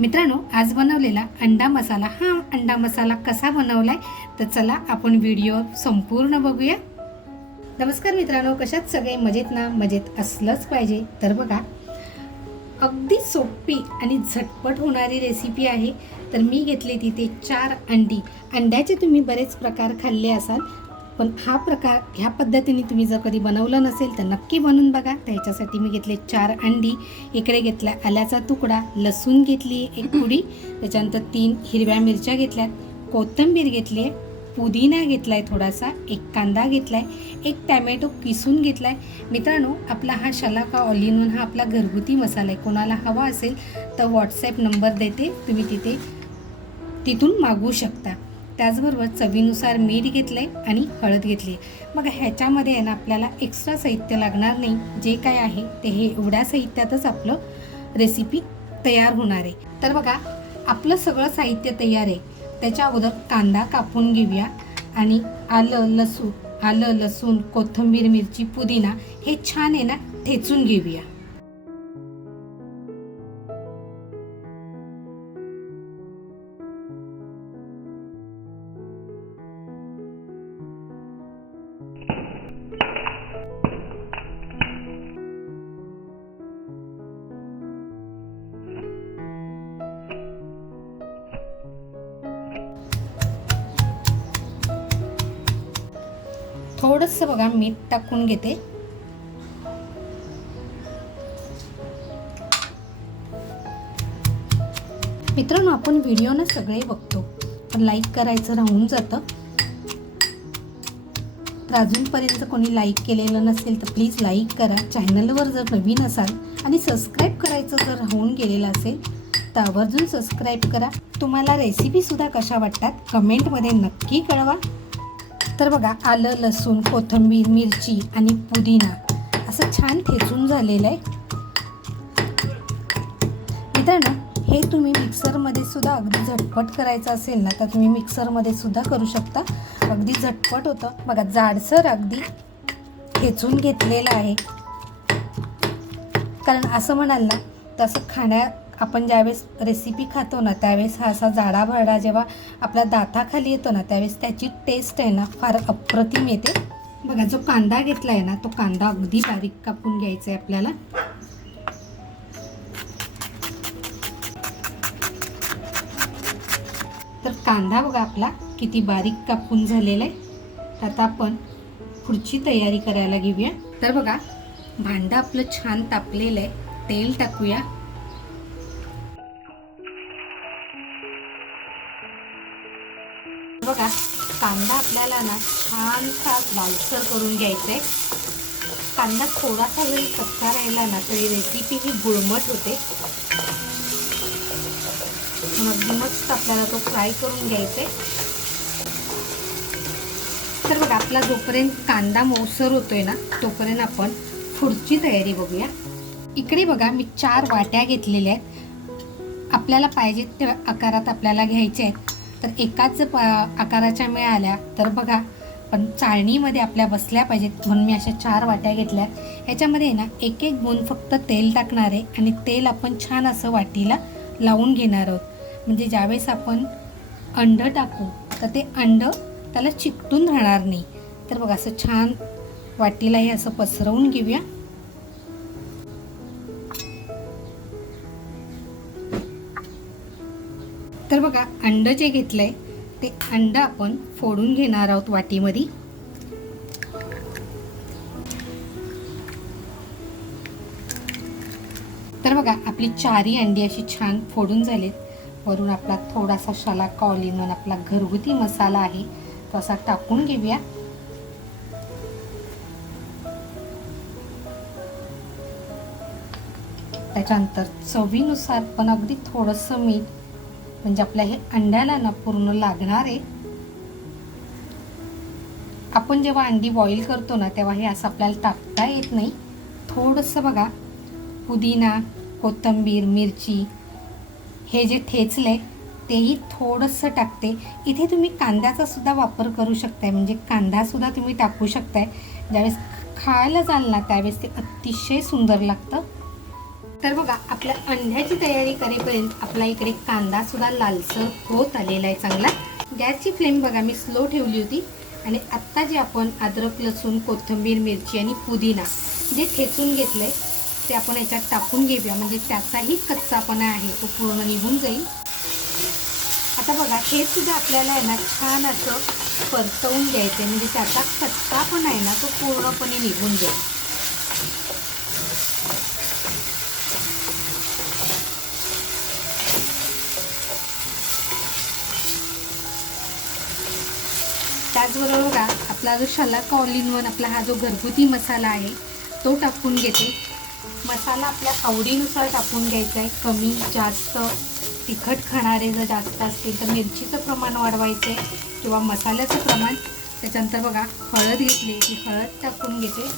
मित्रांनो, आज बनवलेला अंडा मसाला, हा अंडा मसाला कसा बनवलाय तर चला आपण व्हिडिओ संपूर्ण बघूया। नमस्कार मित्रांनो, कशात सगळे मजेत ना? मजेत असलंच पाहिजे। तर बघा, अगदी सोपी आणि झटपट होणारी रेसिपी आहे। तर मी घेतली तिथे 4 अंडी। अंड्याचे तुम्ही बरेच प्रकार खाल्ले असाल, पण ह्या पद्धतीने तुम्ही जर कधी बनवलं नसेल तर नक्की बनवून बघा। त्याच्यासाठी मी घेतले 4 अंडी। इकडे घेतला आल्याचा तुकडा, लसूण घेतली एक कुडी, त्याच्यानंतर 3 हिरव्या मिरच्या घेतल्यात, कोथिंबीर घेतली, पुदिना घेतलाय थोडासा, एक कांदा घेतलाय, एक टॅमॅटो किसून घेतलाय। मित्रांनो, आपला हा शलाका ऑल इन वन हा आपला घरगुती मसाला आहे। कोणाला हवा असेल तर व्हॉट्सॲप नंबर देते, तुम्ही तिथून मागवू शकता। त्याचबरोबर चवीनुसार मीठ घेतलंय आणि हळद घेतली। मग ह्याच्यामध्ये आहे ना, आपल्याला एक्स्ट्रा साहित्य लागणार नाही। जे काय आहे ते हे एवढ्या साहित्यातच आपलं रेसिपी तयार होणार आहे। तर बघा, आपलं सगळं साहित्य तयार आहे। त्याच्या अगोदर कांदा कापून घेऊया आणि आलं लसूण कोथिंबीर मिरची पुदिना हे छान आहे ना ठेचून घेऊया। थोडंसं बघा मीठ टाकून घेते। मित्रांनो, आपण व्हिडिओ ना सगळे बघतो, पण लाईक करायचं राहून जातं। तर अजूनपर्यंत कोणी लाईक केलेलं नसेल तर प्लीज लाईक करा। चॅनलवर जर नवीन असाल आणि सबस्क्राईब करायचं जर राहून गेलेलं असेल तर आवर्जून सबस्क्राईब करा। तुम्हाला रेसिपीसुद्धा कशा वाटतात कमेंटमध्ये नक्की कळवा। तर बघा, आलं लसूण कोथिंबीर मिरची आणि पुदिना असं छान ठेचून झालेलं आहे। मित्रांनो, हे तुम्ही मिक्सरमध्ये सुद्धा अगदी झटपट करायचं असेल ना तर तुम्ही मिक्सरमध्ये सुद्धा करू शकता, अगदी झटपट होतं। बघा, जाडसर अगदी ठेचून घेतलेलं आहे। कारण असं म्हणाल ना तसं आपण ज्यावेळेस रेसिपी खातो ना त्यावेळेस हा असा जाडा भरडा जेव्हा आपल्या दाताखाली येतो ना त्यावेळेस त्याची टेस्ट आहे ना फार अप्रतिम येते। बघा, जो कांदा घेतला आहे ना तो कांदा अगदी बारीक कापून घ्यायचा आहे आपल्याला। तर कांदा बघा आपला किती बारीक कापून झालेला आहे। आता आपण पुढची तयारी करायला घेऊया। तर बघा, भांडं आपलं छान तापलेलं आहे, तेल टाकूया। बघा, कांदा आपल्याला ना छानसा लालसर करून घ्यायचा आहे। कांदा थोडासा जरी कच्चा राहिला ना तरी रेसिपी ही गुळमट होते। अगदी मस्त आपल्याला तो फ्राय करून घ्यायचा आहे। तर बघा, आपला जोपर्यंत कांदा मऊसर होतोय ना तोपर्यंत आपण पुढची तयारी बघूया। इकडे बघा, मी 4 वाट्या घेतलेल्या आहेत। आपल्याला पाहिजे त्या आकारात आपल्याला घ्यायचे आहेत। तर एकाच आकाराच्या मिळाल्या तर बघा, पण चाळणीमध्ये आपल्या बसल्या पाहिजेत म्हणून मी अशा 4 वाट्या घेतल्या। ह्याच्यामध्ये ना एक बूंद फक्त तेल टाकणार आहे आणि तेल आपण छान असं वाटीला लावून घेणार आहोत। म्हणजे ज्यावेळेस आपण अंडं टाकू तर ते अंडं त्याला चिकटून राहणार नाही। तर बघा, असं छान वाटीला हे असं पसरवून घेऊया। तर बघा, अंडं जे घेतलंय ते अंडं आपण फोडून घेणार आहोत वाटीमध्ये। तर बघा, आपली 4ही अंडी अशी छान फोडून झालीत। वरून आपला थोडासा शलाका ऑल इन वन आपला घरगुती मसाला आहे तो असा टाकून घेऊया। त्याच्यानंतर चवीनुसार पण अगदी थोडंसं मीठ, म्हणजे आपल्या हे अंड्याला ना पूर्ण लागणार आहे। आपण जेव्हा अंडी बॉईल करतो ना तेव्हा हे असं आपल्याला टाकता येत नाही। थोडंसं बघा, पुदिना कोथिंबीर मिरची हे जे ठेचले तेही थोडंसं टाकते। इथे तुम्ही कांद्याचा सुद्धा वापर करू शकताय, म्हणजे कांदासुद्धा तुम्ही टाकू शकताय। ज्यावेळेस खायला जाल ना त्यावेळेस ते अतिशय सुंदर लागतं। तर बघा आपल्या अंड्याची तयारी करेपर्यंत आपला इकडे कांदा सुद्धा लालसर होत आलेला आहे चांगला. गॅसची फ्लेम बघा मी स्लो ठेवली होती आणि आत्ता जे आपण अद्रक लसूण कोथिंबीर मिरची आणि पुदिना जे ठेचून घेतलंय ते आपण याच्यात टाकून घेऊया, म्हणजे त्याचाही कच्चापणा आहे तो पूर्ण निघून जाईल. आता बघा हे सुद्धा आपल्याला आहे ना छान असं परतवून घ्यायचं आहे, म्हणजे त्याचा कच्चापणा आहे ना तो पूर्णपणे निघून जाईल. त्याचबरोबर बघा आपला जो शलाका ऑल इन वन आपला हा जो घरगुती मसाला आहे तो टाकून घेते. मसाला आपल्या आवडीनुसार टाकून घ्यायचा आहे, कमी जास्त तिखट खाणारे जर जास्त असतील तर मिरचीचं प्रमाण वाढवायचं आहे किंवा मसाल्याचं प्रमाण. त्याच्यानंतर बघा हळद घेतली, ती हळद टाकून घेते.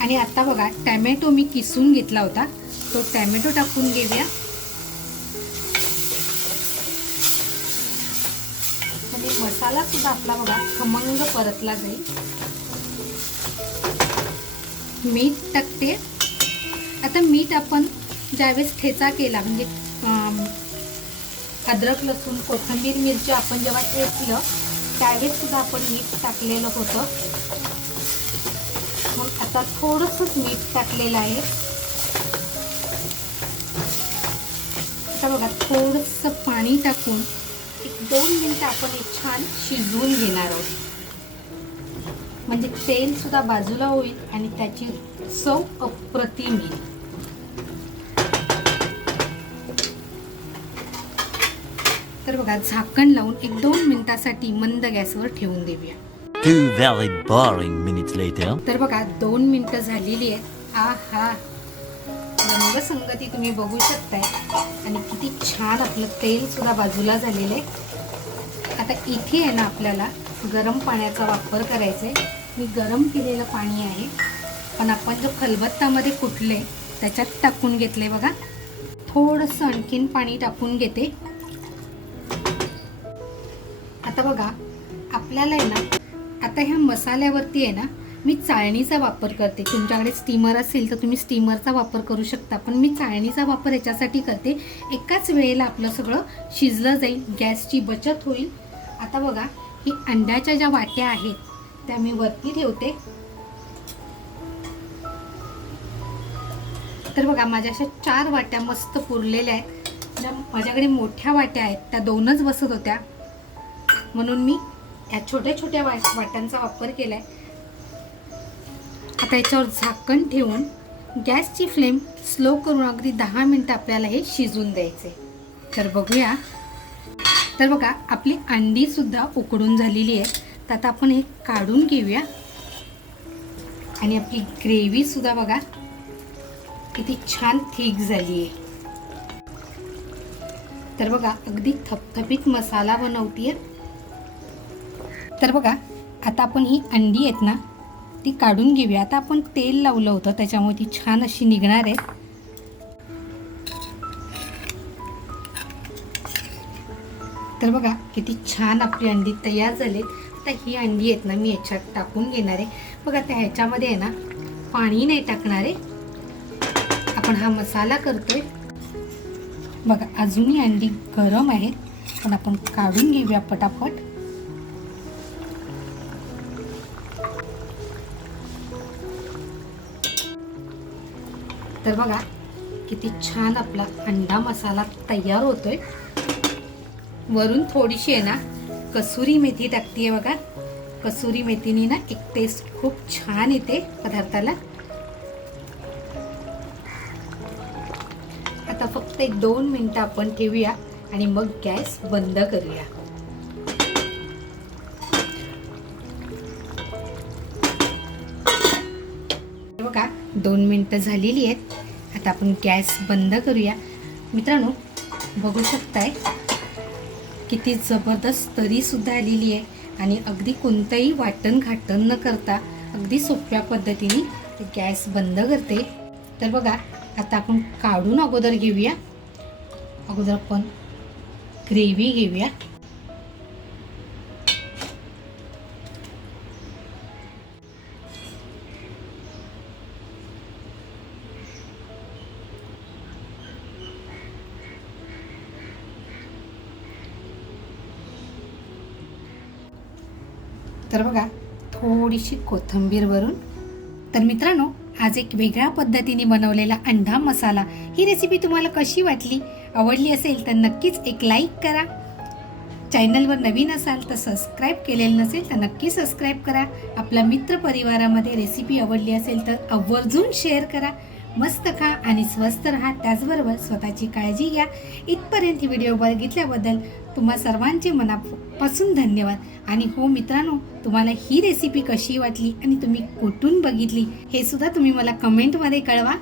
आणि आता बघा टॅमॅटो मी किसून घेतला होता तो टॅमॅटो टाकून घेऊया, म्हणजे मसाला सुद्धा आपला बघा खमंग परतला जाईल. मीठ टाकते. आता मीठ आपण ज्यावेळेस ठेचा केला म्हणजे अद्रक लसूण कोथिंबीर मिरची आपण जेव्हा ठेचलं त्यावेळेस सुद्धा आपण मीठ टाकलेलं होतं, मग आता थोडंसंच मीठ टाकलेलं आहे. आता बघा थोडंसं पाणी टाकून 1-2 मिनिटं आपण हे छान शिजवून घेणार आहोत, म्हणजे तेल सुद्धा बाजूला होईल आणि त्याची चव अप्रतिम येईल. तर बघा झाकण लावून 1-2 मिनिटासाठी मंद गॅसवर ठेवून देऊया. 2 very boring minutes later. तर बघा 2 मिनिटं झालेली आहेत. आहा रंगसंगती तुम्ही बघू शकताय आणि किती छान आपलं तेल सुद्धा बाजूला झालेलं आहे. आता इथे आहे ना आपल्याला गरम पाण्याचा वापर करायचा आहे. मी गरम केलेलं पाणी आहे, पण आपण जो खलबत्त्यामध्ये कुटले त्याच्यात टाकून घेतले बघा. थोडंसं आणखीन पाणी टाकून घेते. आता बघा आपल्याला आहे ना आता ह्या मसाल्यावरती आहे ना मी चाळणीचा वापर करते. तुमच्याकडे स्टीमर असेल तर तुम्ही स्टीमरचा वापर करू शकता, पण मी चाळणीचा वापर याच्यासाठी करते एकाच वेळेला आपलं सगळं शिजलं जाईल, गॅसची बचत होईल. आता बघा ही अंड्याच्या ज्या वाट्या आहेत त्या मी वरती ठेवते. तर बघा माझ्या अशा 4 वाट्या मस्त पुरलेल्या आहेत. माझ्याकडे मोठ्या वाट्या आहेत त्या 2च बसत होत्या, म्हणून मी या छोट्या छोट्या वाट्यांचा वापर केलाय. आता याच्यावर झाकण ठेवून गॅसची फ्लेम स्लो करून अगदी 10 मिनिटं आपल्याला हे शिजून द्यायचे. तर बघूया. तर बघा आपली अंडी सुद्धा उकडून झालेली आहे. तर आता आपण हे काढून घेऊया आणि आपली ग्रेव्ही सुद्धा बघा किती छान थिक झाली आहे. तर बघा अगदी थपथपीत मसाला बनवतीये. तर बघा आता आपण ही अंडी आहेत ना ती काढून घेऊया. आता आपण तेल लावलं होतं त्याच्यामुळे ती छान अशी निघणार आहे. तर बघा किती छान आपली अंडी तयार झाली. आता ही अंडी आहेत ना मी याच्यात टाकून घेणार आहे. बघा त्या ह्याच्यामध्ये आहे ना पाणी नाही टाकणार आहे, आपण हा मसाला करतोय. बघा अजूनही अंडी गरम आहे, पण आपण काढून घेऊया पटापट. तर बघा किती छान आपला अंडा मसाला तयार होतोय. वरून थोडीशी आहे ना कसुरी मेथी टाकतीये बघा. कसुरी मेथीने ना एक टेस्ट खूप छान येते पदार्थाला. आता फक्त 1-2 मिनिटं आपण ठेवूया आणि मग गॅस बंद करूया. बघा 2 मिनिटं झालेली आहेत. आता आपण गॅस बंद करूया. मित्रांनो बघू शकताय किती जबरदस्त तरी सुद्धा आलेली आहे आणि अगदी कोणतंही वाटण घाटण न करता अगदी सोप्या पद्धतीने गॅस बंद करते. तर बघा आता आपण काढून अगोदर घेऊया. अगोदर आपण ग्रेव्ही घेऊया. तर बघा थोडीशी कोथिंबीर वरून. तर मित्रांनो, आज एक वेगळ्या पद्धतीने बनवलेला अंडा मसाला, ही रेसिपी तुम्हाला कशी वाटली? आवडली असेल तर नक्कीच एक लाईक करा. चॅनलवर नवीन असाल तर सबस्क्राईब केलेलं नसेल तर नक्की सबस्क्राईब करा. आपल्या मित्रपरिवारामध्ये रेसिपी आवडली असेल तर आवर्जून शेअर करा. मस्त खा आणि स्वस्त राहा, त्याचबरोबर स्वतःची काळजी घ्या. इथपर्यंत व्हिडिओ बघितल्याबद्दल तुम्हा सर्वांचे मनापासून धन्यवाद. आणि हो मित्रांनो, तुम्हाला ही रेसिपी कशी वाटली आणि तुम्ही कुठून बघितली हे सुद्धा तुम्ही मला कमेंटमध्ये कळवा.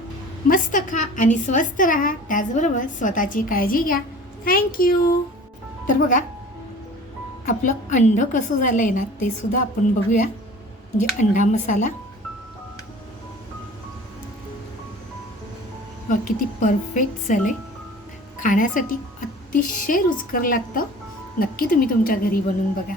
मस्त खा आणि स्वस्त राहा, त्याचबरोबर स्वतःची काळजी घ्या. थँक्यू. तर बघा आपलं अंड कसं झालं आहे ना, ते सुद्धा आपण बघूया. म्हणजे अंडा मसाला किती परफेक्ट झालं आहे. खाण्यासाठी अतिशय रुचकर लागतं. नक्की तुम्ही तुमच्या घरी बनवून बघा.